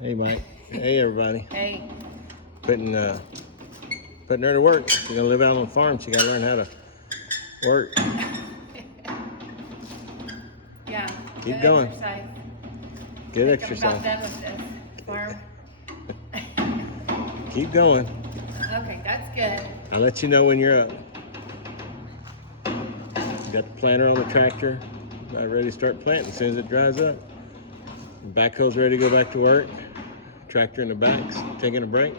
Hey, Mike. Hey, everybody. Hey. Putting her to work. She's gonna live out on the farm. She gotta learn how to work. Yeah. Keep going. Exercise. Good I'm exercise. about done with this farm. Keep going. Okay, that's good. I'll let you know when you're up. Got the planter on the tractor. About ready to start planting as soon as it dries up. Backhoe's ready to go back to work. Tractor in the back's taking a break.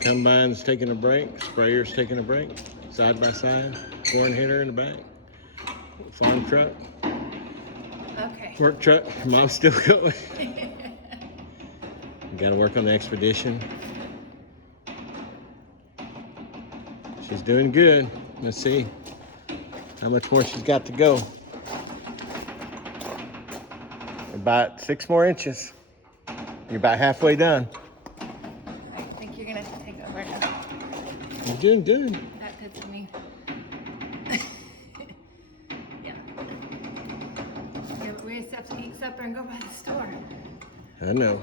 Combine's taking a break. Sprayer's taking a break. Side by side. Corn hitter in the back. Farm truck. Okay. Work truck. Mom's still going. Got to work on the expedition. She's doing good. Let's see how much more she's got to go. About 6 more inches. You're about halfway done. I think you're gonna have to take over now. You're doing good. That good for me. Yeah. We just have to eat supper and go by the store. I know.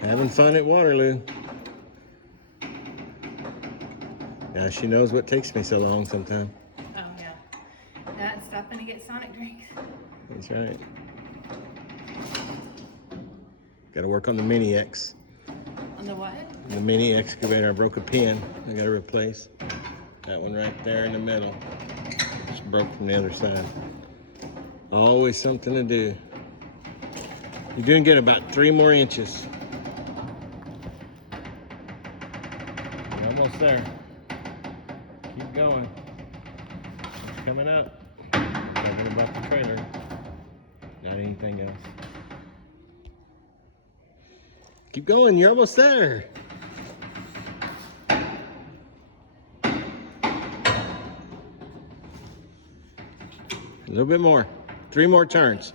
Having fun at Waterloo. Now she knows what takes me so long sometimes. Oh yeah. That and stopping to get Sonic drinks. That's right. Got to work on the Mini X. On the what? The Mini excavator. I broke a pin. I got to replace that one right there in the middle. Just broke from the other side. Always something to do. You're doing good. About 3 more inches. You're almost there. Keep going. It's coming up. Talking about the trailer. Not anything else. Keep going. You're almost there. A little bit more. 3 more turns.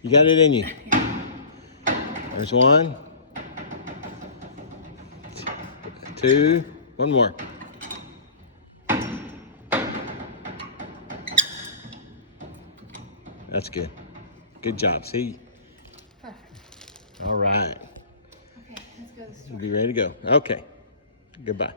You got it in you. There's 1. 2. 1 more. That's good. Good job. See? Perfect. All right. Okay, let's go to the store. We'll be ready to go. Okay. Goodbye.